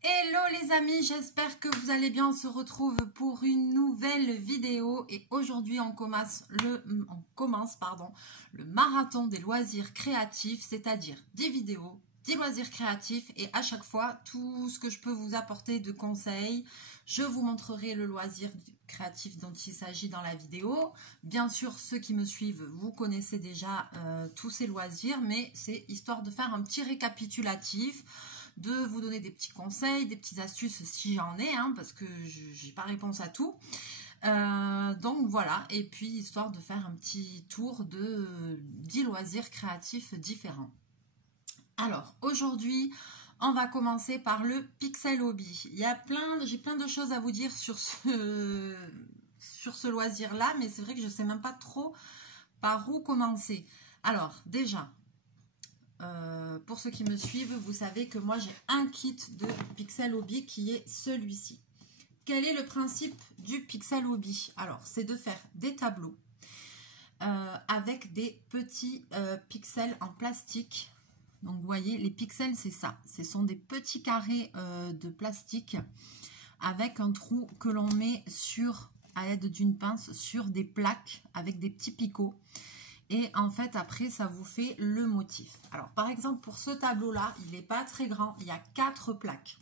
Hello les amis, j'espère que vous allez bien. On se retrouve pour une nouvelle vidéo et aujourd'hui on commence le marathon des loisirs créatifs, c'est-à-dire 10 vidéos, 10 loisirs créatifs et à chaque fois tout ce que je peux vous apporter de conseils, je vous montrerai le loisir créatif dont il s'agit dans la vidéo. Bien sûr, ceux qui me suivent, vous connaissez déjà tous ces loisirs, mais c'est histoire de faire un petit récapitulatif, de vous donner des petits conseils, des petites astuces si j'en ai, parce que je n'ai pas réponse à tout. Donc voilà, et puis histoire de faire un petit tour de 10 loisirs créatifs différents. Alors aujourd'hui, on va commencer par le pixel hobby. J'ai plein de choses à vous dire sur ce loisir-là, mais c'est vrai que je ne sais même pas trop par où commencer. Alors déjà, pour ceux qui me suivent, vous savez que moi j'ai un kit de pixel hobby qui est celui-ci. Quel est le principe du pixel hobby? Alors c'est de faire des tableaux avec des petits pixels en plastique. Donc vous voyez, les pixels c'est ça, ce sont des petits carrés de plastique avec un trou que l'on met à l'aide d'une pince sur des plaques avec des petits picots. Et en fait, après, ça vous fait le motif. Alors, par exemple, pour ce tableau-là, il n'est pas très grand. Il y a 4 plaques.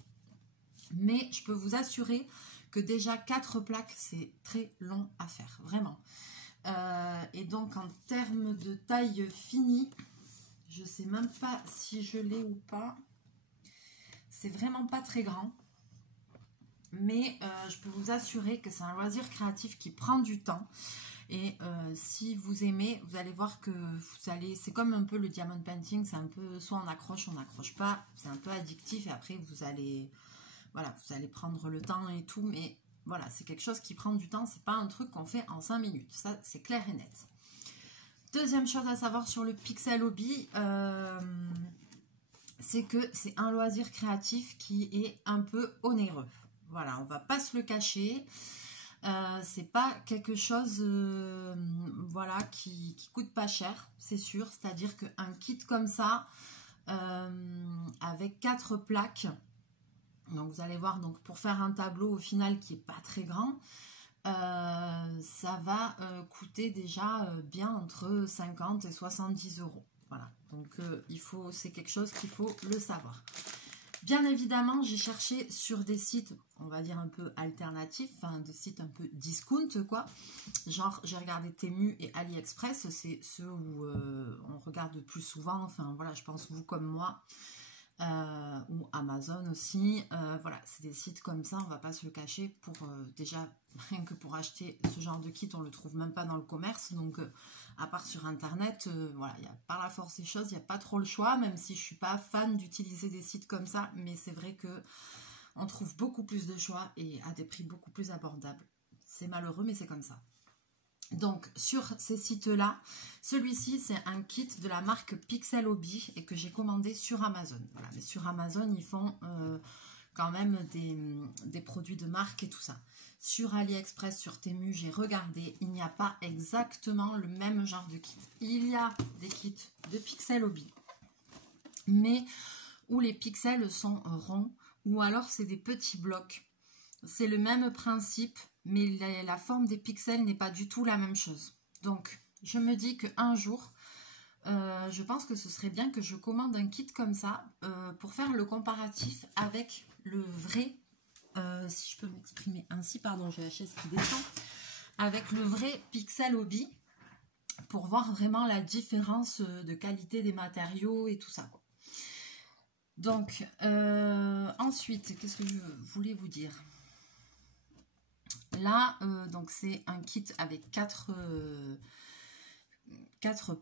Mais je peux vous assurer que déjà 4 plaques, c'est très long à faire. Vraiment. Et donc, en termes de taille finie, je ne sais même pas si je l'ai ou pas. C'est vraiment pas très grand. Mais je peux vous assurer que c'est un loisir créatif qui prend du temps. Et si vous aimez, vous allez voir que c'est comme un peu le diamond painting, c'est un peu soit on n'accroche pas, c'est un peu addictif et après vous allez prendre le temps et tout, mais voilà, c'est quelque chose qui prend du temps, c'est pas un truc qu'on fait en 5 minutes, ça c'est clair et net. Deuxième chose à savoir sur le pixel hobby, c'est que c'est un loisir créatif qui est un peu onéreux. Voilà, on va pas se le cacher. C'est pas quelque chose qui coûte pas cher, c'est sûr. C'est-à-dire qu'un kit comme ça, avec 4 plaques, donc vous allez voir, donc pour faire un tableau au final qui est pas très grand, ça va coûter déjà bien entre 50 et 70 euros. Voilà, donc c'est quelque chose qu'il faut le savoir. Bien évidemment, j'ai cherché sur des sites, on va dire un peu alternatifs, des sites un peu discount, quoi. Genre, j'ai regardé Temu et AliExpress, c'est ceux où on regarde le plus souvent. Enfin, voilà, je pense vous comme moi, ou Amazon aussi. Voilà, c'est des sites comme ça, on va pas se le cacher. Pour déjà, rien que pour acheter ce genre de kit, on le trouve même pas dans le commerce, donc à part sur internet, voilà, par la force des choses, il n'y a pas trop le choix, même si je suis pas fan d'utiliser des sites comme ça, mais c'est vrai que on trouve beaucoup plus de choix et à des prix beaucoup plus abordables. C'est malheureux, mais c'est comme ça. Donc sur ces sites-là, celui-ci c'est un kit de la marque Pixel Hobby et que j'ai commandé sur Amazon. Voilà, mais sur Amazon ils font quand même des produits de marque et tout ça. Sur AliExpress, sur Temu, j'ai regardé, il n'y a pas exactement le même genre de kit. Il y a des kits de Pixel Hobby, mais où les pixels sont ronds, ou alors c'est des petits blocs. C'est le même principe, mais la forme des pixels n'est pas du tout la même chose. Donc, je me dis qu'un jour, je pense que ce serait bien que je commande un kit comme ça pour faire le comparatif avec le vrai, si je peux m'exprimer ainsi, pardon, j'ai la chaise qui descend, avec le vrai pixel hobby pour voir vraiment la différence de qualité des matériaux et tout ça, quoi. Donc, ensuite, qu'est-ce que je voulais vous dire? Là, donc c'est un kit avec 4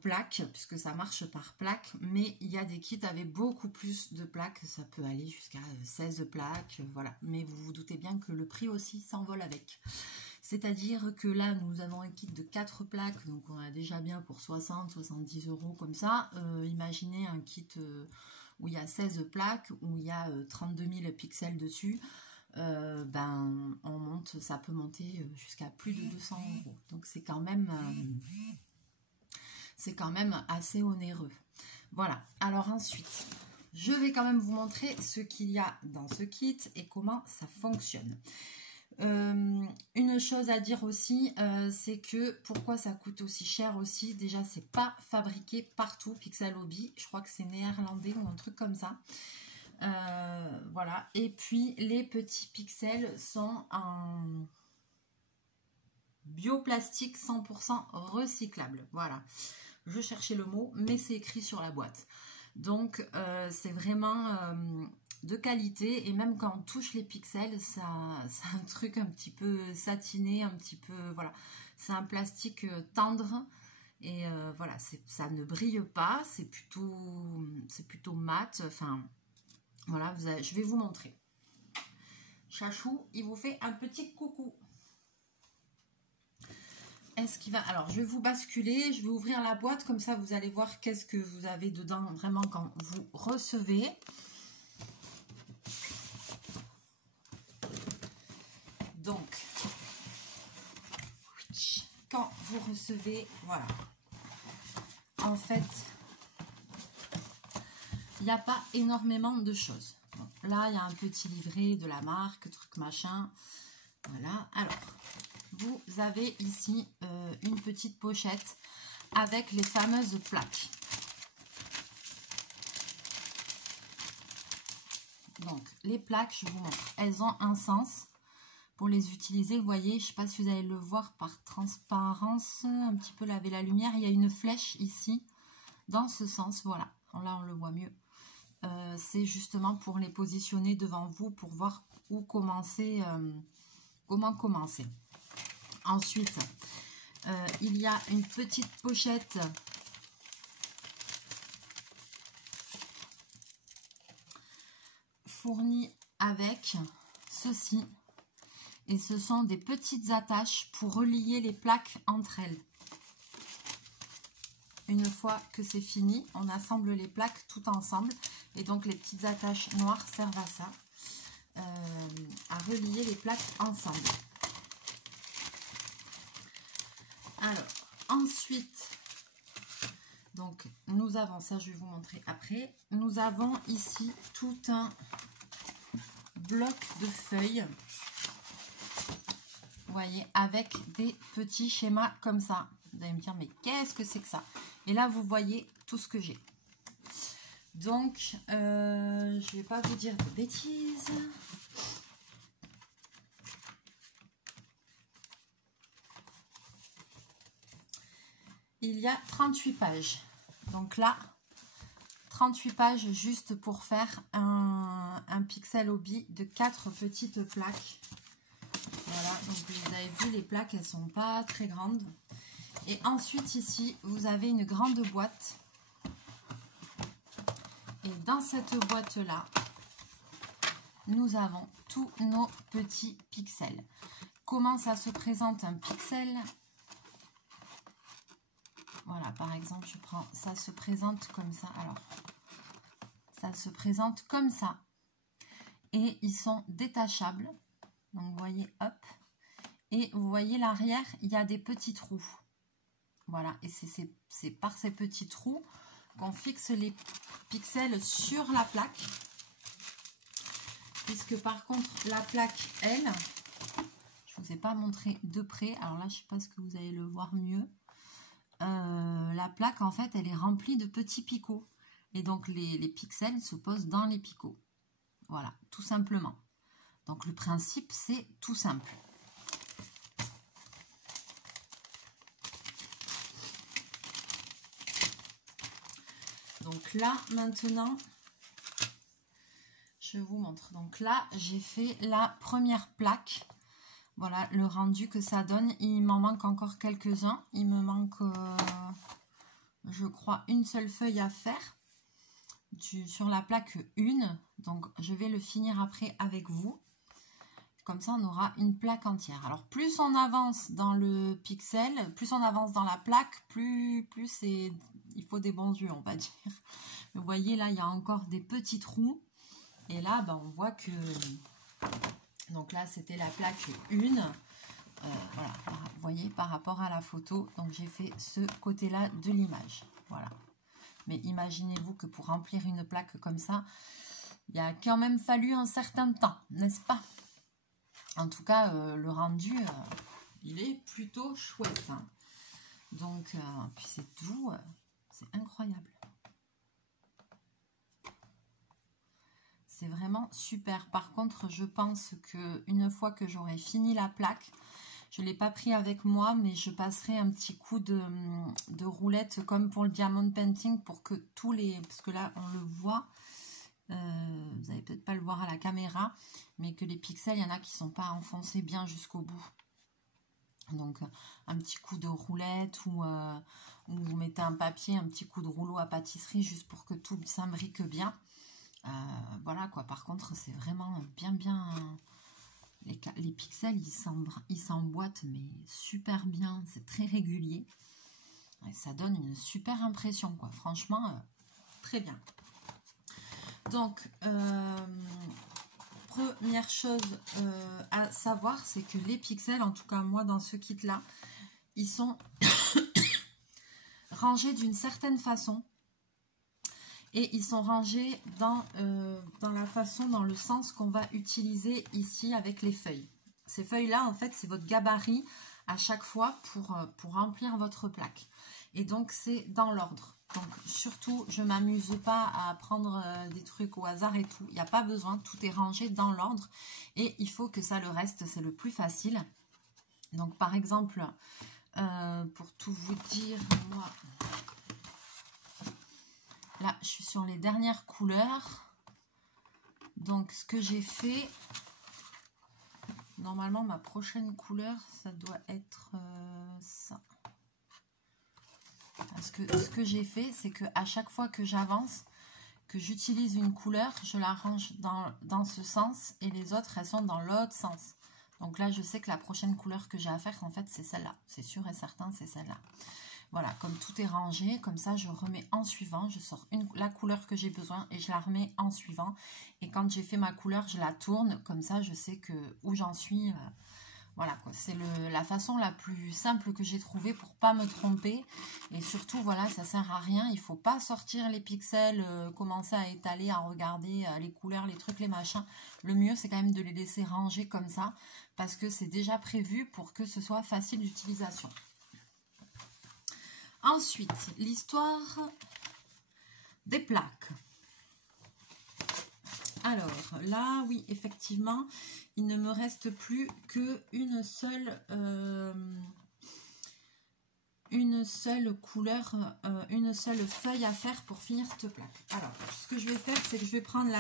plaques, puisque ça marche par plaque, mais il y a des kits avec beaucoup plus de plaques, ça peut aller jusqu'à 16 plaques, voilà. Mais vous vous doutez bien que le prix aussi s'envole avec. C'est-à-dire que là, nous avons un kit de 4 plaques, donc on a déjà bien pour 60-70 euros comme ça. Imaginez un kit où il y a 16 plaques, où il y a 32 000 pixels dessus. Ça peut monter jusqu'à plus de 200 euros. Donc c'est quand même assez onéreux. Voilà. Alors ensuite, je vais quand même vous montrer ce qu'il y a dans ce kit et comment ça fonctionne. Une chose à dire aussi, c'est que pourquoi ça coûte aussi cher aussi. Déjà, c'est pas fabriqué partout, Pixel Hobby. Je crois que c'est néerlandais ou un truc comme ça. Voilà. Et puis, les petits pixels sont en bioplastique 100% recyclable. Voilà. Je cherchais le mot, mais c'est écrit sur la boîte. Donc, c'est vraiment de qualité. Et même quand on touche les pixels, c'est un truc un petit peu satiné, un petit peu... Voilà. C'est un plastique tendre. Et voilà, ça ne brille pas. C'est plutôt mat. Enfin, voilà, je vais vous montrer. Chachou, il vous fait un petit coucou. Est-ce qu'il va... Alors, je vais vous basculer, je vais ouvrir la boîte, comme ça vous allez voir qu'est-ce que vous avez dedans vraiment quand vous recevez. Donc, quand vous recevez, voilà. En fait, il n'y a pas énormément de choses. Bon, là, il y a un petit livret de la marque, truc machin. Voilà, alors... Vous avez ici une petite pochette avec les fameuses plaques. Donc, les plaques, je vous montre, elles ont un sens pour les utiliser. Vous voyez, je ne sais pas si vous allez le voir par transparence, un petit peu laver la lumière. Il y a une flèche ici, dans ce sens, voilà. Là, on le voit mieux. C'est justement pour les positionner devant vous, pour voir où commencer, comment commencer. Ensuite, il y a une petite pochette fournie avec ceci. Et ce sont des petites attaches pour relier les plaques entre elles. Une fois que c'est fini, on assemble les plaques tout ensemble. Et donc, les petites attaches noires servent à ça, à relier les plaques ensemble. Alors, ensuite, donc nous avons, ça je vais vous montrer après, nous avons ici tout un bloc de feuilles, vous voyez, avec des petits schémas comme ça. Vous allez me dire, mais qu'est-ce que c'est que ça? Et là, vous voyez tout ce que j'ai. Donc, je ne vais pas vous dire de bêtises. Il y a 38 pages. Donc là, 38 pages juste pour faire un Pixel Hobby de 4 petites plaques. Voilà, donc vous avez vu, les plaques, elles ne sont pas très grandes. Et ensuite, ici, vous avez une grande boîte. Et dans cette boîte-là, nous avons tous nos petits pixels. Comment ça se présente un pixel ? Voilà, par exemple, je prends, ça se présente comme ça. Alors, ça se présente comme ça. Et ils sont détachables. Donc, vous voyez, hop. Et vous voyez l'arrière, il y a des petits trous. Voilà, et c'est par ces petits trous qu'on fixe les pixels sur la plaque. Puisque par contre, la plaque, elle, je ne vous ai pas montré de près. Alors là, je ne sais pas ce que vous allez le voir mieux. La plaque, en fait, elle est remplie de petits picots. Et donc, les pixels se posent dans les picots. Voilà, tout simplement. Donc, le principe, c'est tout simple. Donc là, maintenant, je vous montre. Donc là, j'ai fait la première plaque. Voilà le rendu que ça donne. Il m'en manque encore quelques-uns. Il me manque, je crois, une seule feuille à faire sur la plaque 1. Donc, je vais le finir après avec vous. Comme ça, on aura une plaque entière. Alors, plus on avance dans le pixel, plus on avance dans la plaque, plus il faut des bons yeux, on va dire. Vous voyez, là, il y a encore des petits trous. Et là, ben, on voit que... Donc là, c'était la plaque 1. Voilà, vous voyez, par rapport à la photo. Donc, j'ai fait ce côté-là de l'image. Voilà. Mais imaginez-vous que pour remplir une plaque comme ça, il a quand même fallu un certain temps, n'est-ce pas? En tout cas, le rendu, il est plutôt chouette. Hein. Donc, puis c'est doux, c'est incroyable. C'est vraiment super. Par contre, je pense qu'une fois que j'aurai fini la plaque, je ne l'ai pas pris avec moi, mais je passerai un petit coup de roulette comme pour le diamond painting pour que tous les... Parce que là, on le voit, vous n'allez peut-être pas le voir à la caméra, mais que les pixels, il y en a qui ne sont pas enfoncés bien jusqu'au bout. Donc, un petit coup de roulette ou vous mettez un papier, un petit coup de rouleau à pâtisserie juste pour que tout s'imbrique bien. Voilà quoi, par contre c'est vraiment bien les pixels ils s'emboîtent mais super bien, c'est très régulier et ça donne une super impression quoi, franchement très bien. Donc première chose à savoir, c'est que les pixels, en tout cas moi dans ce kit là, ils sont rangés d'une certaine façon. Et ils sont rangés dans la façon, dans le sens qu'on va utiliser ici avec les feuilles. Ces feuilles-là, en fait, c'est votre gabarit à chaque fois pour remplir votre plaque. Et donc, c'est dans l'ordre. Donc, surtout, je ne m'amuse pas à prendre des trucs au hasard et tout. Il n'y a pas besoin, tout est rangé dans l'ordre. Et il faut que ça le reste, c'est le plus facile. Donc, par exemple, pour tout vous dire, moi... Là, je suis sur les dernières couleurs. Donc, ce que j'ai fait... Normalement, ma prochaine couleur, ça doit être ça. Parce que ce que j'ai fait, c'est qu'à chaque fois que j'avance, que j'utilise une couleur, je la range dans ce sens. Et les autres, elles sont dans l'autre sens. Donc là, je sais que la prochaine couleur que j'ai à faire, en fait, c'est celle-là. C'est sûr et certain, c'est celle-là. Voilà, comme tout est rangé, comme ça je remets en suivant, je sors la couleur que j'ai besoin et je la remets en suivant. Et quand j'ai fait ma couleur, je la tourne, comme ça je sais que où j'en suis. Voilà quoi, c'est la façon la plus simple que j'ai trouvée pour pas me tromper. Et surtout, voilà, ça sert à rien, il faut pas sortir les pixels, commencer à étaler, à regarder les couleurs, les trucs, les machins. Le mieux, c'est quand même de les laisser ranger comme ça, parce que c'est déjà prévu pour que ce soit facile d'utilisation. Ensuite, l'histoire des plaques. Alors, là, oui, effectivement, il ne me reste plus qu'une seule couleur, une seule feuille à faire pour finir cette plaque. Alors, ce que je vais faire, c'est que je vais prendre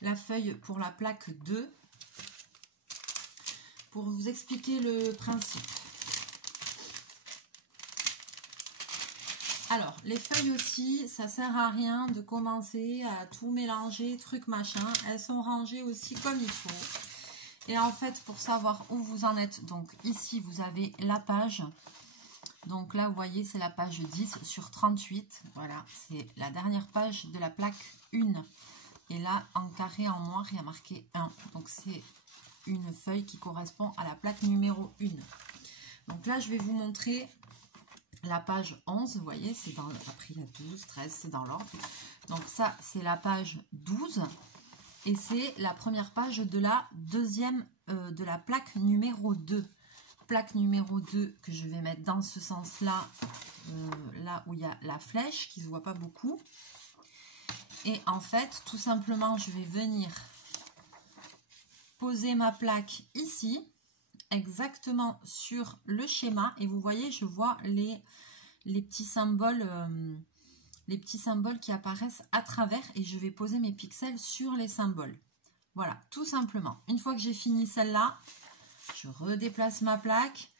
la feuille pour la plaque 2 pour vous expliquer le principe. Alors, les feuilles aussi, ça sert à rien de commencer à tout mélanger, truc machin. Elles sont rangées aussi comme il faut. Et en fait, pour savoir où vous en êtes, donc ici, vous avez la page. Donc là, vous voyez, c'est la page 10 sur 38. Voilà, c'est la dernière page de la plaque 1. Et là, en carré en noir, il y a marqué 1. Donc, c'est une feuille qui correspond à la plaque numéro 1. Donc là, je vais vous montrer... La page 11, vous voyez, c'est dans... Après, il y a 12, 13, c'est dans l'ordre. Donc ça, c'est la page 12. Et c'est la première page de la deuxième, de la plaque numéro 2. Plaque numéro 2 que je vais mettre dans ce sens-là, là où il y a la flèche, qui ne se voit pas beaucoup. Et en fait, tout simplement, je vais venir poser ma plaque ici. Exactement sur le schéma et vous voyez, je vois les petits symboles qui apparaissent à travers et je vais poser mes pixels sur les symboles. Voilà, tout simplement. Une fois que j'ai fini celle-là, je redéplace ma plaque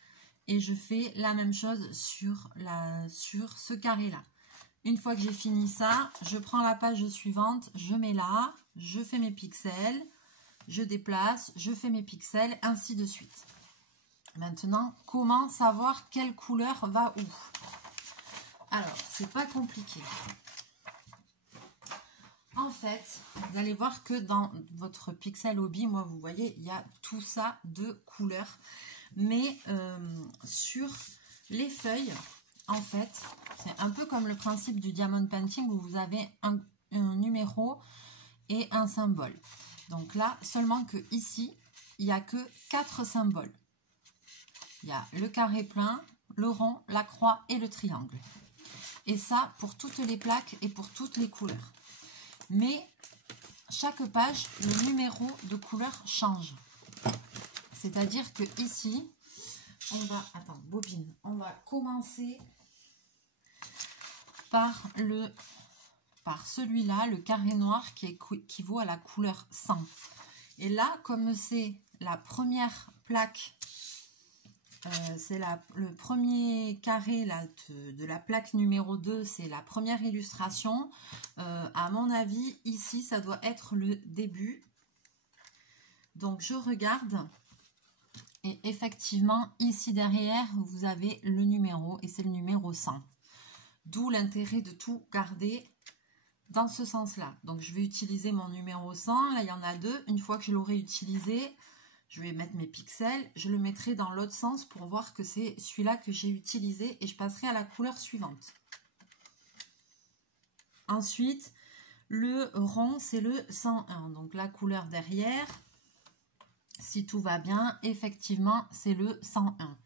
et je fais la même chose sur ce carré-là. Une fois que j'ai fini ça, je prends la page suivante, je mets là, je fais mes pixels, je déplace, je fais mes pixels, ainsi de suite. Maintenant, comment savoir quelle couleur va où? Alors, c'est pas compliqué. En fait, vous allez voir que dans votre Pixel Hobby, moi, vous voyez, il y a tout ça de couleurs. Mais sur les feuilles, en fait, c'est un peu comme le principe du diamond painting où vous avez un numéro et un symbole. Donc là, seulement que ici, il n'y a que 4 symboles. Il y a le carré plein, le rond, la croix et le triangle. Et ça, pour toutes les plaques et pour toutes les couleurs. Mais chaque page, le numéro de couleur change. C'est-à-dire que ici, on va... Attends, bobine. On va commencer par celui-là, le carré noir qui équivaut à la couleur 100. Et là, comme c'est la première plaque, c'est le premier carré là, de la plaque numéro 2, c'est la première illustration. À mon avis, ici, ça doit être le début. Donc, je regarde. Et effectivement, ici derrière, vous avez le numéro et c'est le numéro 100. D'où l'intérêt de tout garder dans ce sens-là. Donc, je vais utiliser mon numéro 100. Là, il y en a 2. Une fois que je l'aurai utilisé, je vais mettre mes pixels. Je le mettrai dans l'autre sens pour voir que c'est celui-là que j'ai utilisé et je passerai à la couleur suivante. Ensuite, le rond, c'est le 101. Donc, la couleur derrière, si tout va bien, effectivement, c'est le 101.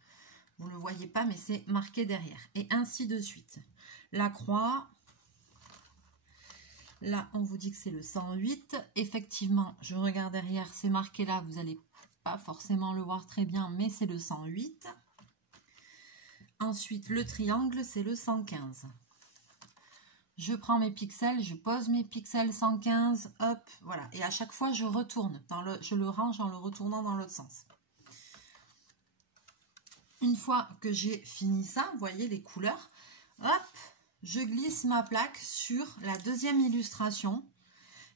Vous ne le voyez pas, mais c'est marqué derrière. Et ainsi de suite. La croix... Là, on vous dit que c'est le 108. Effectivement, je regarde derrière, c'est marqué là. Vous n'allez pas forcément le voir très bien, mais c'est le 108. Ensuite, le triangle, c'est le 115. Je prends mes pixels, je pose mes pixels 115, hop, voilà. Et à chaque fois, je retourne. Je le range en le retournant dans l'autre sens. Une fois que j'ai fini ça, vous voyez les couleurs, hop, je glisse ma plaque sur la deuxième illustration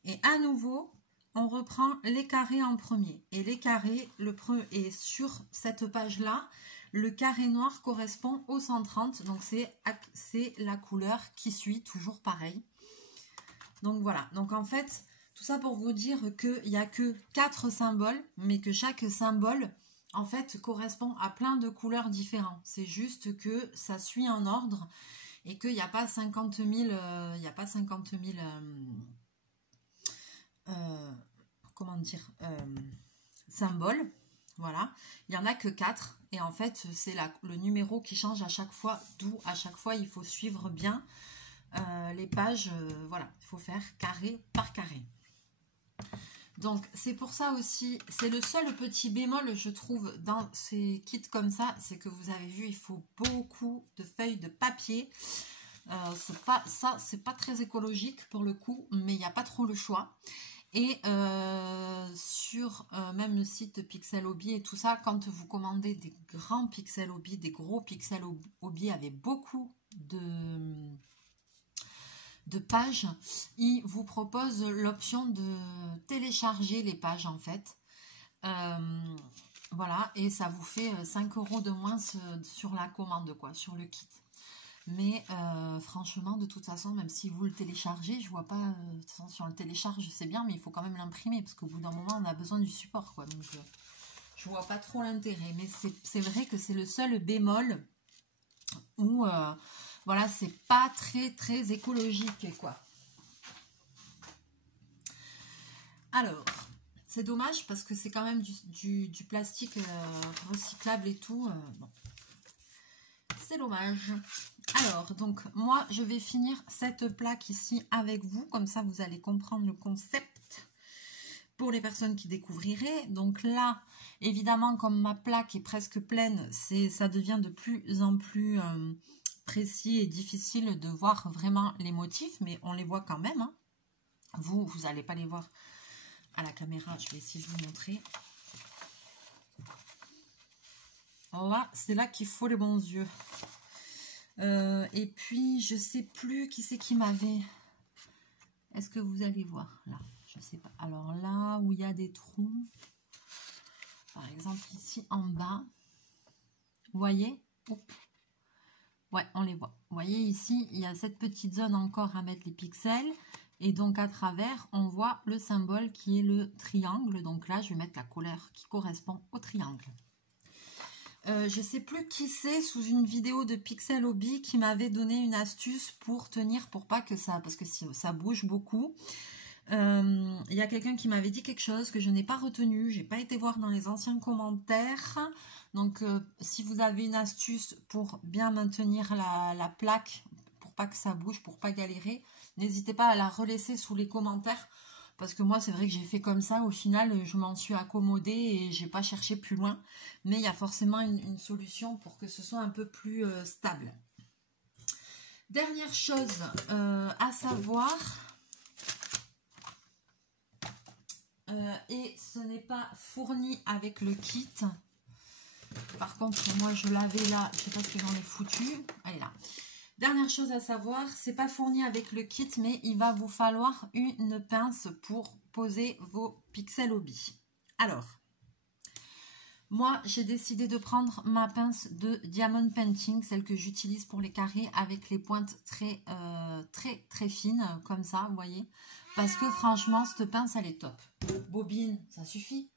et à nouveau on reprend les carrés en premier et les carrés et sur cette page là le carré noir correspond au 130, donc c'est la couleur qui suit, toujours pareil. Donc voilà, donc en fait tout ça pour vous dire qu'il n'y a que 4 symboles mais que chaque symbole en fait correspond à plein de couleurs différentes. C'est juste que ça suit en ordre et qu'il n'y a pas 50 000, comment dire, symboles. Voilà, il n'y en a que 4 et en fait c'est le numéro qui change à chaque fois, d'où à chaque fois il faut suivre bien les pages, voilà, il faut faire carré par carré. Donc c'est pour ça aussi, c'est le seul petit bémol je trouve dans ces kits comme ça, c'est que vous avez vu, il faut beaucoup de feuilles de papier. C'est pas très écologique pour le coup, mais il n'y a pas trop le choix. Et sur même le site Pixel Hobby et tout ça, quand vous commandez des grands Pixel Hobby, des gros Pixel Hobby avec beaucoup de pages, ils vous proposent l'option de télécharger les pages en fait. Voilà, et ça vous fait 5 € de moins sur la commande, quoi, sur le kit. Mais franchement, de toute façon, même si vous le téléchargez, je vois pas, de toute façon, si on le télécharge, c'est bien, mais il faut quand même l'imprimer, parce qu'au bout d'un moment, on a besoin du support, quoi. Donc, je vois pas trop l'intérêt. Mais c'est vrai que c'est le seul bémol où, voilà, c'est pas très écologique, quoi. Alors, c'est dommage, parce que c'est quand même du plastique recyclable et tout. Bon. C'est dommage. Alors, donc, moi, je vais finir cette plaque ici avec vous. Comme ça, vous allez comprendre le concept pour les personnes qui découvriraient. Donc là, évidemment, comme ma plaque est presque pleine, ça devient de plus en plus précis et difficile de voir vraiment les motifs. Mais on les voit quand même. Hein. Vous n'allez pas les voir à la caméra. Je vais essayer de vous montrer. Là, c'est là qu'il faut les bons yeux. Et puis, je sais plus qui c'est qui m'avait... Est-ce que vous allez voir là? Je sais pas. Alors là, où il y a des trous, par exemple ici en bas, vous voyez? Ouais, on les voit. Vous voyez ici, il y a cette petite zone encore à mettre les pixels. Et donc, à travers, on voit le symbole qui est le triangle. Donc là, je vais mettre la couleur qui correspond au triangle. Je sais plus qui c'est sous une vidéo de Pixel Hobby qui m'avait donné une astuce pour tenir, pour pas que ça, parce que ça bouge beaucoup. Il y a quelqu'un qui m'avait dit quelque chose que je n'ai pas retenu, j'ai pas été voir dans les anciens commentaires. Donc si vous avez une astuce pour bien maintenir la plaque, pour pas que ça bouge, pour pas galérer, n'hésitez pas à la relaisser sous les commentaires. Parce que moi, c'est vrai que j'ai fait comme ça. Au final, je m'en suis accommodée et j'ai pas cherché plus loin. Mais il y a forcément une solution pour que ce soit un peu plus stable. Dernière chose à savoir, et ce n'est pas fourni avec le kit. Par contre, moi, je l'avais là. Je sais pas ce que j'en ai foutu. Elle est là. Dernière chose à savoir, c'est pas fourni avec le kit, mais il va vous falloir une pince pour poser vos Pixel Hobby. Alors, moi, j'ai décidé de prendre ma pince de Diamond Painting, celle que j'utilise pour les carrés, avec les pointes très fines, comme ça, vous voyez. Parce que franchement, cette pince, elle est top. Bobine, ça suffit.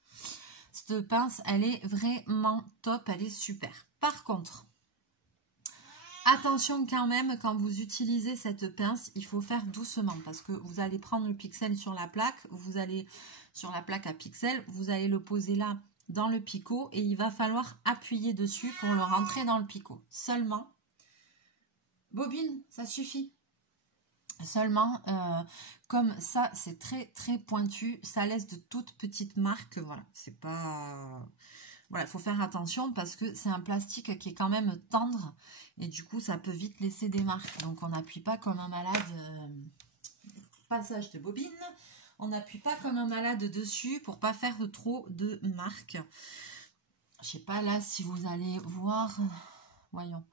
Cette pince, elle est vraiment top, elle est super. Par contre, attention quand même, quand vous utilisez cette pince, il faut faire doucement parce que vous allez prendre le pixel sur la plaque, vous allez sur la plaque à pixel, vous allez le poser là dans le picot et il va falloir appuyer dessus pour le rentrer dans le picot. Seulement, bobine, ça suffit. Seulement, comme ça, c'est très pointu, ça laisse de toutes petites marques, voilà, c'est pas... Voilà, il faut faire attention parce que c'est un plastique qui est quand même tendre et du coup, ça peut vite laisser des marques. Donc, on n'appuie pas comme un malade. Passage de bobine. On n'appuie pas comme un malade dessus pour pas faire trop de marques. Je sais pas là si vous allez voir. Voyons.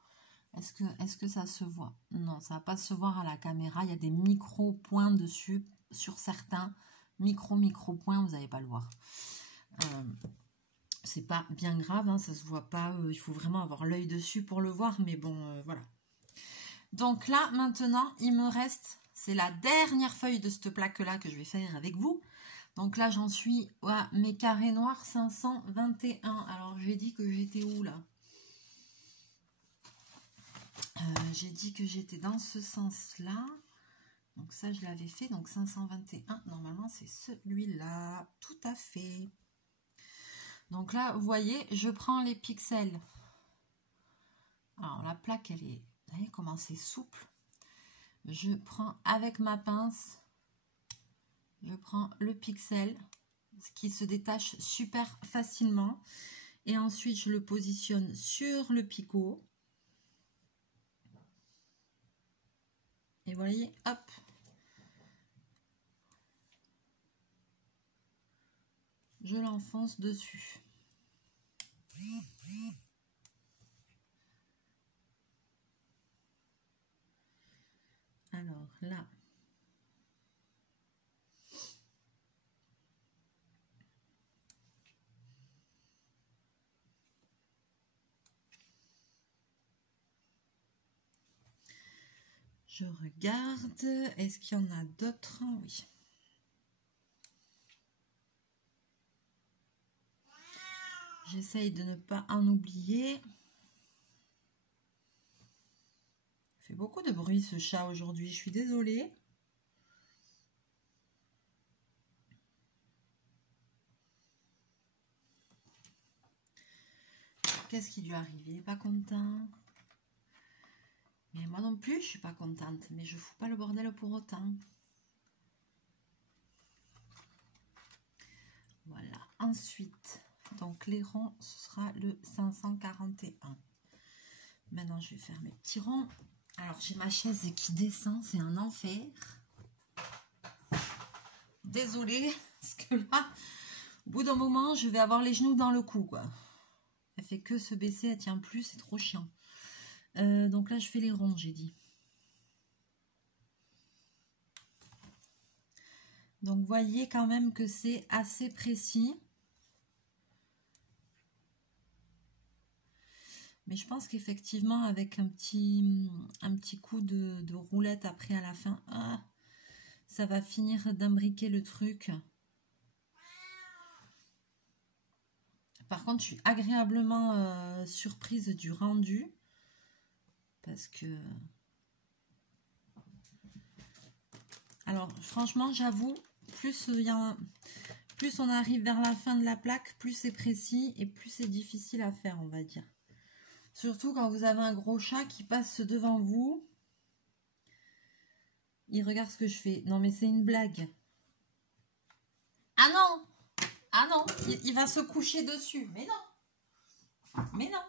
Est-ce que ça se voit? Non, ça va pas se voir à la caméra. Il y a des micro-points dessus sur certains. Micro-points, vous n'allez pas le voir. C'est pas bien grave, hein, ça se voit pas, il faut vraiment avoir l'œil dessus pour le voir, mais bon, voilà. Donc là, maintenant, il me reste, c'est la dernière feuille de cette plaque-là que je vais faire avec vous. Donc là, j'en suis à mes carrés noirs 521. Alors, j'ai dit que j'étais où, là? J'ai dit que j'étais dans ce sens-là. Donc ça, je l'avais fait, donc 521. Normalement, c'est celui-là, tout à fait. Donc là, vous voyez, je prends les pixels. Alors, la plaque, elle est... Vous voyez comment c'est souple. Je prends avec ma pince, je prends le pixel, ce qui se détache super facilement. Et ensuite, je le positionne sur le picot. Et vous voyez, hop. Je l'enfonce dessus. Alors là, je regarde, est-ce qu'il y en a d'autres? Oui. J'essaye de ne pas en oublier. Il fait beaucoup de bruit ce chat aujourd'hui, je suis désolée. Qu'est-ce qui lui est arrivé? Il est pas content. Mais moi non plus, je suis pas contente. Mais je fous pas le bordel pour autant. Voilà. Ensuite, donc les ronds, ce sera le 541. Maintenant, je vais faire mes petits ronds. Alors, j'ai ma chaise qui descend. C'est un enfer. Désolée. Parce que là, au bout d'un moment, je vais avoir les genoux dans le cou, quoi. Elle fait que se baisser, elle tient plus. C'est trop chiant. Donc là, je fais les ronds, j'ai dit. Donc, vous voyez quand même que c'est assez précis. Mais je pense qu'effectivement, avec un petit coup de roulette après à la fin, ça va finir d'imbriquer le truc. Par contre, je suis agréablement surprise du rendu. Parce que... Alors, franchement, j'avoue, plus on arrive vers la fin de la plaque, plus c'est précis et plus c'est difficile à faire, on va dire. Surtout quand vous avez un gros chat qui passe devant vous. Il regarde ce que je fais. Non, mais c'est une blague. Ah non! Ah non! Il va se coucher dessus. Mais non! Mais non!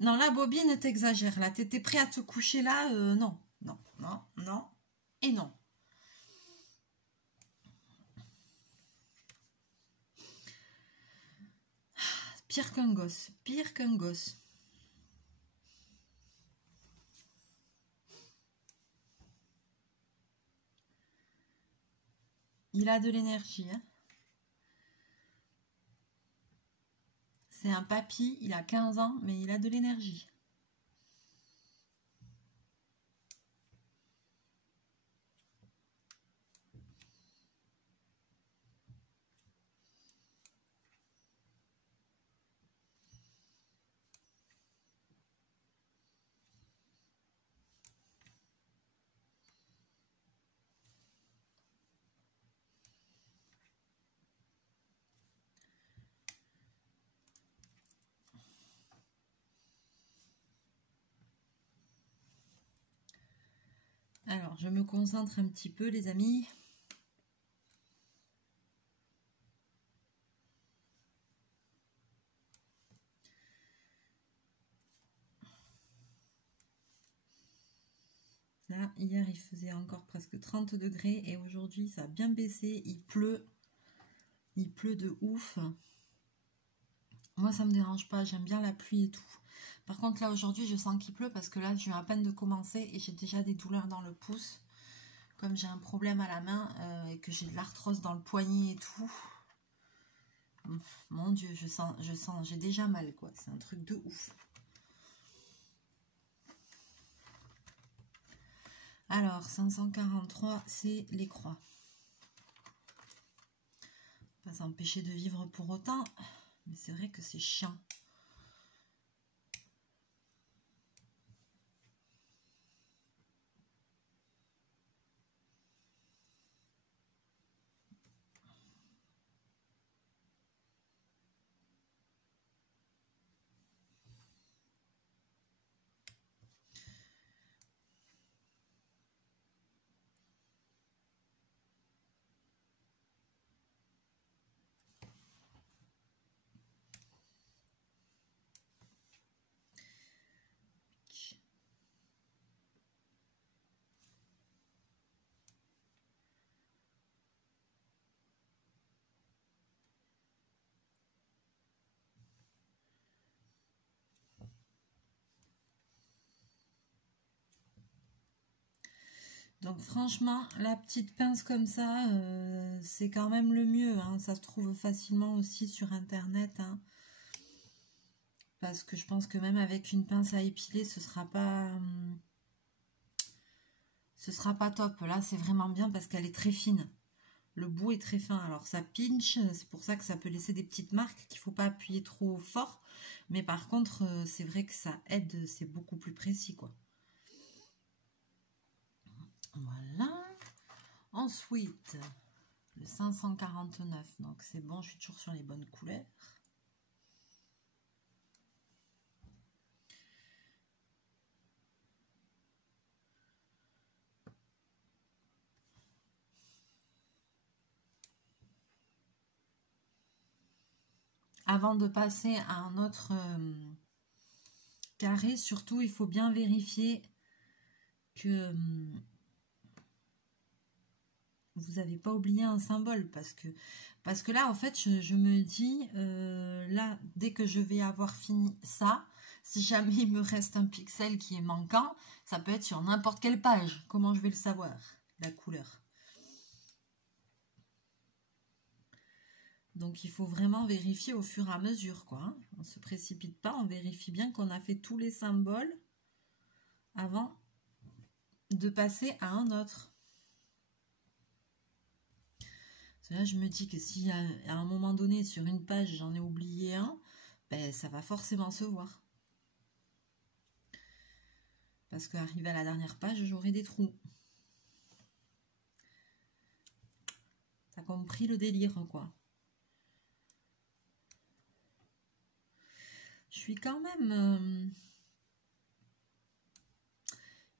Non, là, Bobby, ne t'exagère. Là, t'étais prêt à te coucher là? Non. Non, non, non. Et non. Pire qu'un gosse. Pire qu'un gosse. Il a de l'énergie. Hein. C'est un papy, il a 15 ans, mais il a de l'énergie. Alors, je me concentre un petit peu, les amis. Là, hier, il faisait encore presque 30 degrés et aujourd'hui, ça a bien baissé. Il pleut. Il pleut de ouf. Moi, ça me dérange pas. J'aime bien la pluie et tout. Par contre, là, aujourd'hui, je sens qu'il pleut parce que là, je viens à peine de commencer et j'ai déjà des douleurs dans le pouce. Comme j'ai un problème à la main et que j'ai de l'arthrose dans le poignet et tout. Mon Dieu, j'ai déjà mal, quoi. C'est un truc de ouf. Alors, 543, c'est les croix. Pas s'empêcher de vivre pour autant, mais c'est vrai que c'est chiant. Donc franchement, la petite pince comme ça, c'est quand même le mieux. Hein. Ça se trouve facilement aussi sur Internet. Hein. Parce que je pense que même avec une pince à épiler, ce sera pas top. Là, c'est vraiment bien parce qu'elle est très fine. Le bout est très fin. Alors ça pinche, c'est pour ça que ça peut laisser des petites marques qu'il ne faut pas appuyer trop fort. Mais par contre, c'est vrai que ça aide, c'est beaucoup plus précis, quoi. Voilà. Ensuite, le 549. Donc c'est bon, je suis toujours sur les bonnes couleurs. Avant de passer à un autre carré, surtout, il faut bien vérifier que vous n'avez pas oublié un symbole parce que là, en fait, je me dis, là, dès que je vais avoir fini ça, si jamais il me reste un pixel qui est manquant, ça peut être sur n'importe quelle page. Comment je vais le savoir, la couleur? Donc, il faut vraiment vérifier au fur et à mesure, quoi. Hein. On ne se précipite pas, on vérifie bien qu'on a fait tous les symboles avant de passer à un autre. Là, je me dis que si à un moment donné, sur une page, j'en ai oublié un, ben, ça va forcément se voir. Parce qu'arrivé à la dernière page, j'aurai des trous. T'as compris le délire, quoi. Je suis quand même...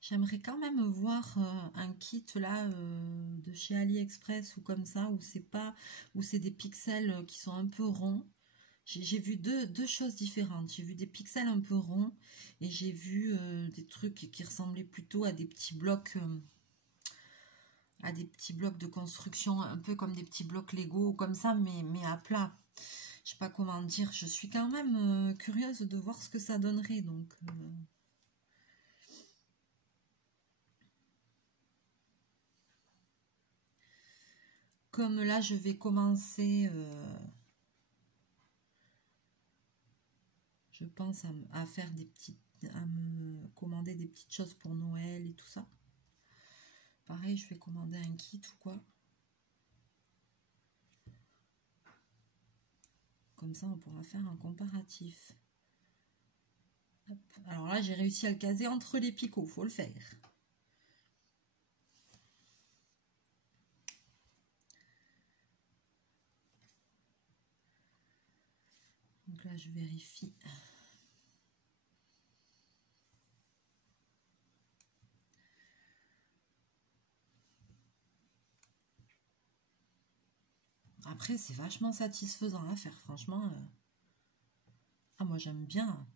J'aimerais quand même voir un kit là de chez AliExpress ou comme ça, où c'est pas, où c'est des pixels qui sont un peu ronds. J'ai vu deux choses différentes. J'ai vu des pixels un peu ronds et j'ai vu des trucs qui ressemblaient plutôt à des petits blocs de construction, un peu comme des petits blocs Lego ou comme ça, mais à plat. Je sais pas comment dire. Je suis quand même curieuse de voir ce que ça donnerait. Donc, comme là, je vais commencer, je pense à faire des petites, à me commander des petites choses pour Noël et tout ça. Pareil, je vais commander un kit ou quoi. Comme ça, on pourra faire un comparatif. Hop. Alors là, j'ai réussi à le caser entre les picots, faut le faire. Donc là, je vérifie. Après, c'est vachement satisfaisant à faire, franchement. Ah, moi, j'aime bien.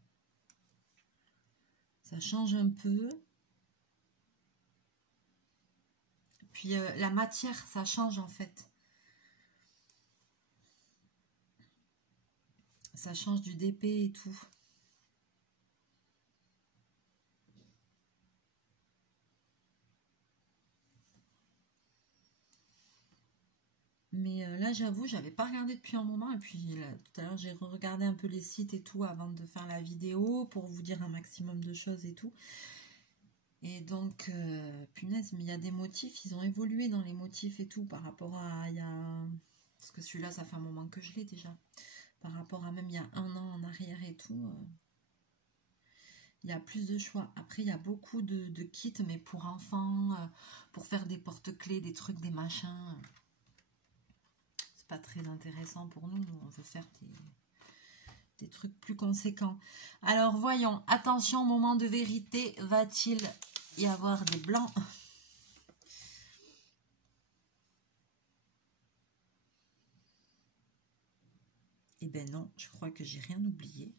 Ça change un peu. Puis la matière, ça change en fait. Ça change du DP et tout. Mais là, j'avoue, j'avais pas regardé depuis un moment. Et puis là, tout à l'heure, j'ai regardé un peu les sites et tout avant de faire la vidéo pour vous dire un maximum de choses et tout. Et donc, punaise, mais il y a des motifs, ils ont évolué dans les motifs et tout par rapport à il y a... Parce que celui-là, ça fait un moment que je l'ai déjà. Par rapport à même il y a un an en arrière et tout. Il y a plus de choix. Après, il y a beaucoup de kits, mais pour enfants, pour faire des porte-clés, des trucs, des machins. C'est pas très intéressant pour nous. On veut faire des trucs plus conséquents. Alors, voyons. Attention, moment de vérité. Va-t-il y avoir des blancs? Eh ben non, je crois que j'ai rien oublié.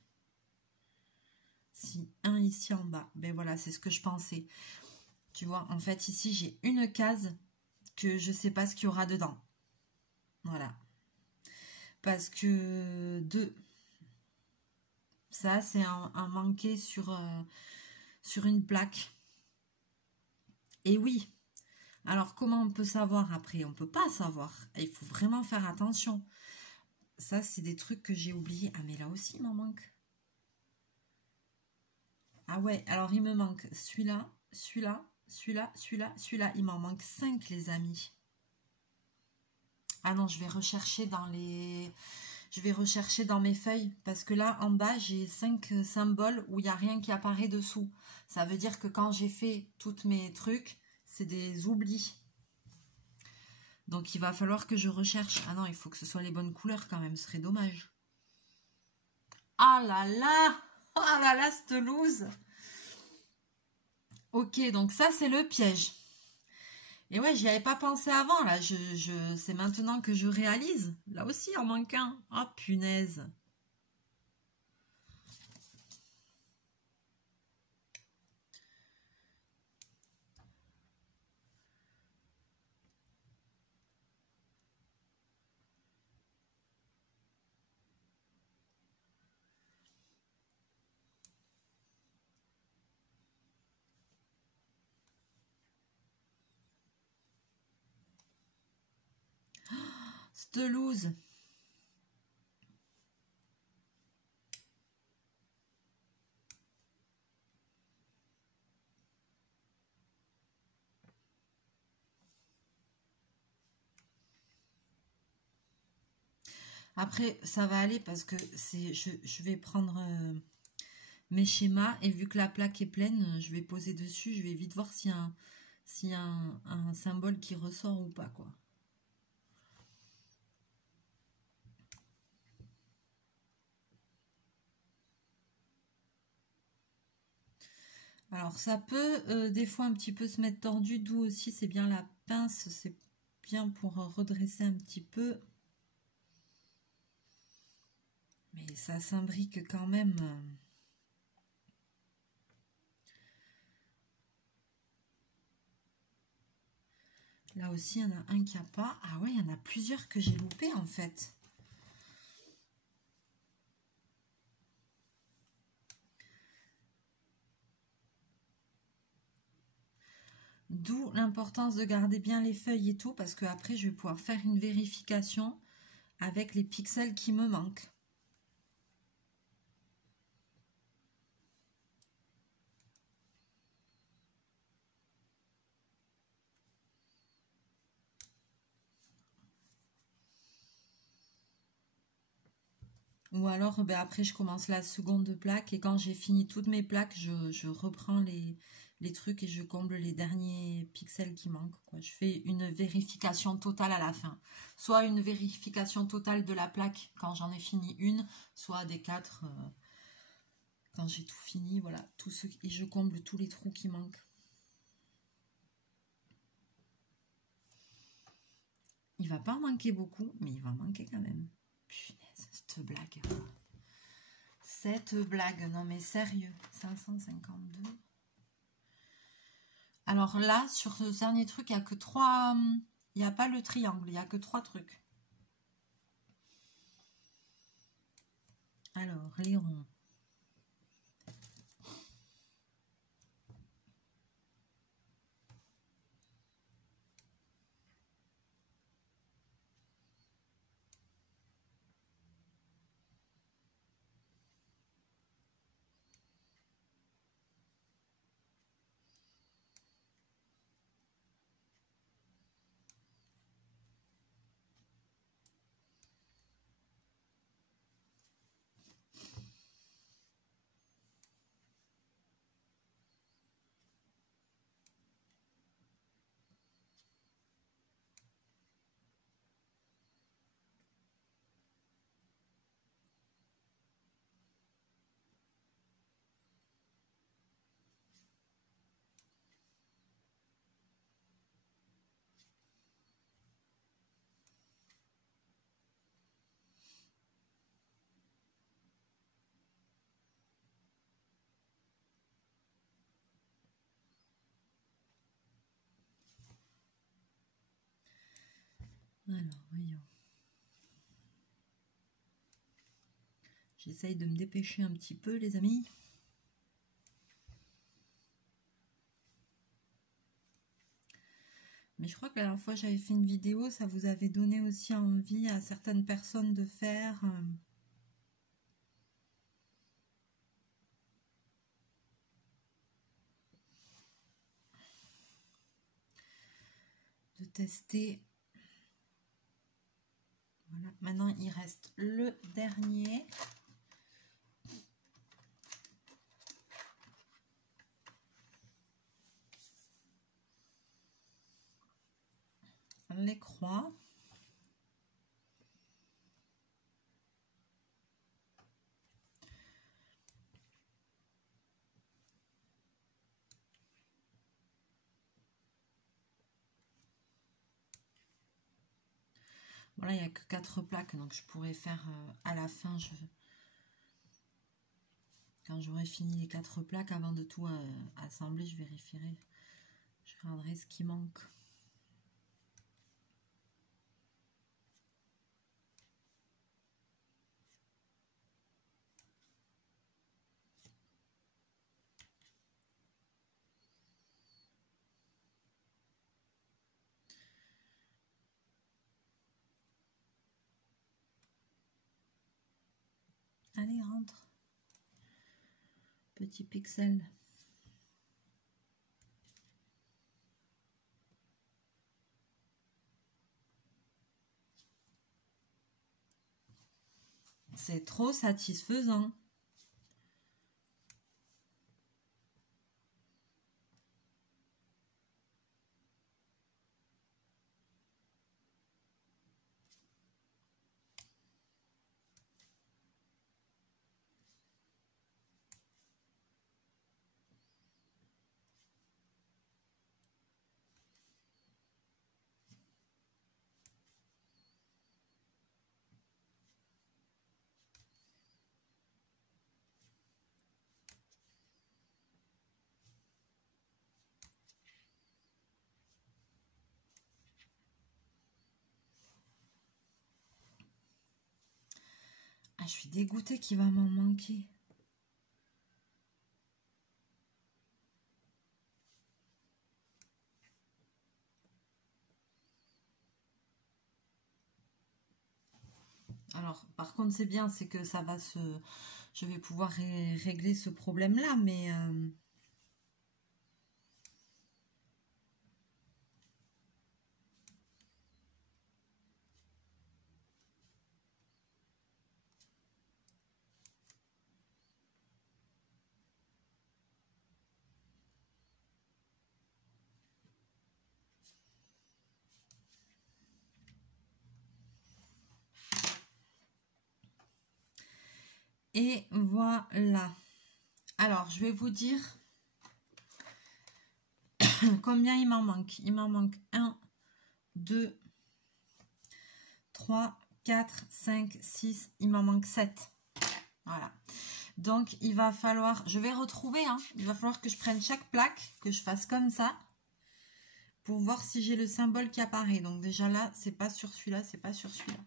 Si, un ici en bas. Ben voilà, c'est ce que je pensais. Tu vois, en fait, ici, j'ai une case que je sais pas ce qu'il y aura dedans. Voilà. Parce que deux, ça, c'est un manqué sur une plaque. Et oui. Alors, comment on peut savoir après? On peut pas savoir. Il faut vraiment faire attention. Ça, c'est des trucs que j'ai oubliés. Ah, mais là aussi, il m'en manque. Ah ouais, alors il me manque celui-là, celui-là, celui-là, celui-là, celui-là. Il m'en manque 5, les amis. Ah non, je vais rechercher dans les... Je vais rechercher dans mes feuilles. Parce que là, en bas, j'ai 5 symboles où il n'y a rien qui apparaît dessous. Ça veut dire que quand j'ai fait tous mes trucs, c'est des oublis. Donc, il va falloir que je recherche. Ah non, il faut que ce soit les bonnes couleurs quand même. Ce serait dommage. Ah là là! Ah là là, cette loose! Ok, donc ça, c'est le piège. Et ouais, j'y avais pas pensé avant, là. C'est maintenant que je réalise. Là aussi, il en manque un. Oh, punaise. Cette loose. Après, ça va aller parce que je vais prendre mes schémas et vu que la plaque est pleine, je vais poser dessus. Je vais vite voir s'il y a un symbole qui ressort ou pas, quoi. Alors, ça peut des fois un petit peu se mettre tordu, d'où aussi c'est bien la pince, c'est bien pour redresser un petit peu. Mais ça s'imbrique quand même. Là aussi, il y en a un qui a pas. Ah ouais, il y en a plusieurs que j'ai loupés en fait. D'où l'importance de garder bien les feuilles et tout, parce que après je vais pouvoir faire une vérification avec les pixels qui me manquent. Ou alors ben après je commence la seconde plaque et quand j'ai fini toutes mes plaques, je reprends les trucs et je comble les derniers pixels qui manquent, quoi. Je fais une vérification totale à la fin. Soit une vérification totale de la plaque quand j'en ai fini une, soit des quatre quand j'ai tout fini, voilà, et je comble tous les trous qui manquent. Il va pas en manquer beaucoup, mais il va en manquer quand même. Punaise, cette blague. Cette blague, non mais sérieux, 552. Alors là, sur ce dernier truc, il n'y a que 3... Il n'y a pas le triangle, il n'y a que 3 trucs. Alors, les ronds. Alors, voyons. J'essaye de me dépêcher un petit peu, les amis. Mais je crois que la dernière fois j'avais fait une vidéo, ça vous avait donné aussi envie à certaines personnes de faire... de tester. Voilà, maintenant il reste le dernier. Les croix. Voilà, il n'y a que 4 plaques, donc je pourrais faire à la fin, quand j'aurai fini les 4 plaques, avant de tout assembler, je vérifierai, je regarderai ce qui manque. Allez, rentre. Petit pixel. C'est trop satisfaisant. Ah, je suis dégoûtée qu'il va m'en manquer. Alors, par contre, c'est bien, c'est que ça va se... Je vais pouvoir régler ce problème-là, mais... Et voilà. Alors, je vais vous dire combien il m'en manque. Il m'en manque 1, 2, 3, 4, 5, 6. Il m'en manque 7. Voilà. Donc, il va falloir... Je vais retrouver, hein. Il va falloir que je prenne chaque plaque, que je fasse comme ça, pour voir si j'ai le symbole qui apparaît. Donc, déjà là, c'est pas sur celui-là, c'est pas sur celui-là.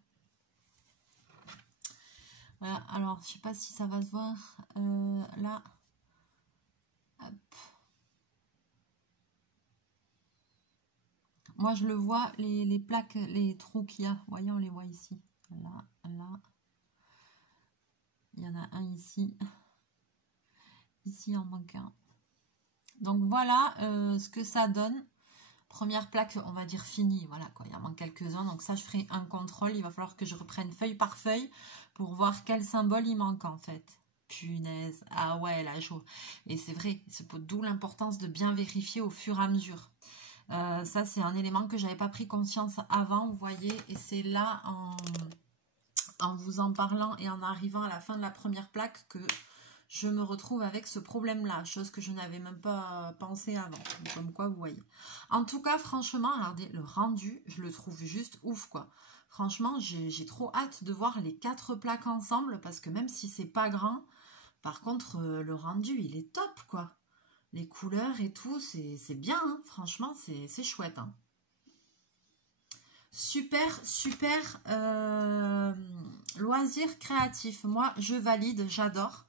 Voilà, alors, je sais pas si ça va se voir. Là. Hop. Moi, je le vois, les plaques, les trous qu'il y a. Vous voyez, on les voit ici. Là, là. Il y en a un ici. Ici, il en manque un. Donc, voilà ce que ça donne. Première plaque, on va dire finie. Voilà, quoi. Il en manque quelques-uns. Donc, ça, je ferai un contrôle. Il va falloir que je reprenne feuille par feuille pour voir quel symbole il manque, en fait. Punaise. Ah ouais, là, je... Et c'est vrai. C'est d'où l'importance de bien vérifier au fur et à mesure. Ça, c'est un élément que j'avais pas pris conscience avant, vous voyez. Et c'est là, en vous en parlant et en arrivant à la fin de la première plaque, que je me retrouve avec ce problème-là. Chose que je n'avais même pas pensé avant. Comme quoi, vous voyez. En tout cas, franchement, regardez, le rendu, je le trouve juste ouf, quoi. Franchement, j'ai trop hâte de voir les 4 plaques ensemble, parce que même si c'est pas grand, par contre, le rendu, il est top, quoi. Les couleurs et tout, c'est bien, hein. Franchement, c'est chouette. Hein. Super, super loisir créatif. Moi, je valide, j'adore.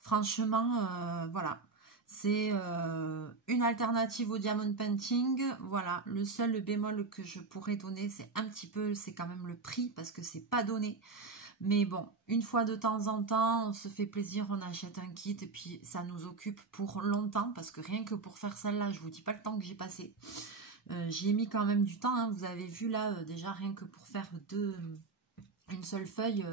Franchement, voilà. C'est une alternative au diamond painting. Voilà, le seul bémol que je pourrais donner, c'est un petit peu, c'est quand même le prix, parce que c'est pas donné. Mais bon, une fois de temps en temps, on se fait plaisir, on achète un kit et puis ça nous occupe pour longtemps, parce que rien que pour faire celle-là, je vous dis pas le temps que j'ai passé. J'y ai mis quand même du temps, hein. Vous avez vu là, déjà rien que pour faire une seule feuille,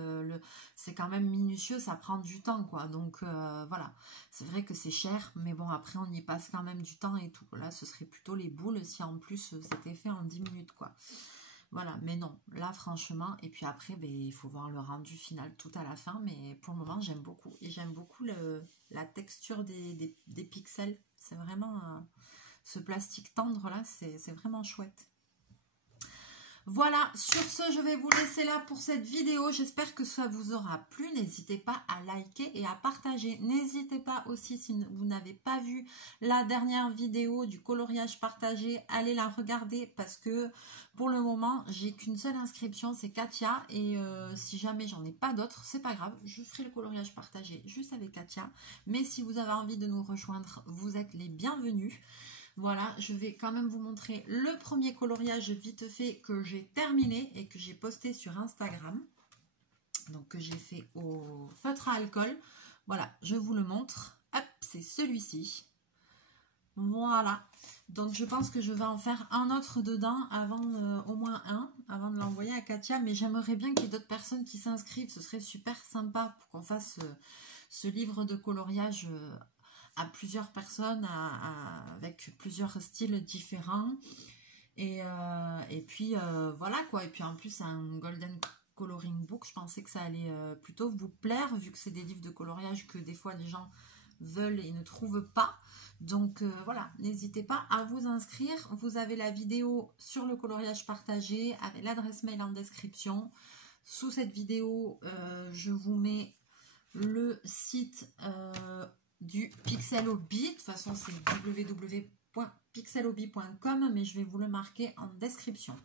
c'est quand même minutieux, ça prend du temps, quoi. Donc voilà, c'est vrai que c'est cher, mais bon, après on y passe quand même du temps et tout. Là, ce serait plutôt les boules si en plus c'était fait en 10 minutes, quoi. Voilà, mais non, là franchement, et puis après, ben, il faut voir le rendu final tout à la fin, mais pour le moment, j'aime beaucoup. Et j'aime beaucoup la texture des pixels. C'est vraiment, ce plastique tendre là, c'est vraiment chouette. Voilà, sur ce, je vais vous laisser là pour cette vidéo. J'espère que ça vous aura plu. N'hésitez pas à liker et à partager. N'hésitez pas aussi, si vous n'avez pas vu la dernière vidéo du coloriage partagé, allez la regarder, parce que pour le moment, j'ai qu'une seule inscription, c'est Katia. Et si jamais j'en ai pas d'autres, c'est pas grave. Je ferai le coloriage partagé juste avec Katia. Mais si vous avez envie de nous rejoindre, vous êtes les bienvenus. Voilà, je vais quand même vous montrer le premier coloriage vite fait que j'ai terminé et que j'ai posté sur Instagram. Donc, que j'ai fait au feutre à alcool. Voilà, je vous le montre. Hop, c'est celui-ci. Voilà. Donc, je pense que je vais en faire un autre dedans, avant au moins un, avant de l'envoyer à Katia. Mais j'aimerais bien qu'il y ait d'autres personnes qui s'inscrivent. Ce serait super sympa pour qu'on fasse ce livre de coloriage à plusieurs personnes, avec plusieurs styles différents. Et puis, voilà quoi. Et puis, en plus, un Golden Coloring Book. Je pensais que ça allait plutôt vous plaire, vu que c'est des livres de coloriage que des fois les gens veulent et ne trouvent pas. Donc voilà, n'hésitez pas à vous inscrire. Vous avez la vidéo sur le coloriage partagé avec l'adresse mail en description. Sous cette vidéo, je vous mets le site du Pixelhobby. De toute façon, c'est www.pixelhobby.com, mais je vais vous le marquer en description.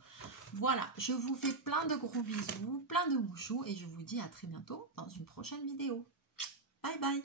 Voilà, je vous fais plein de gros bisous, plein de mouchous, et je vous dis à très bientôt dans une prochaine vidéo. Bye bye!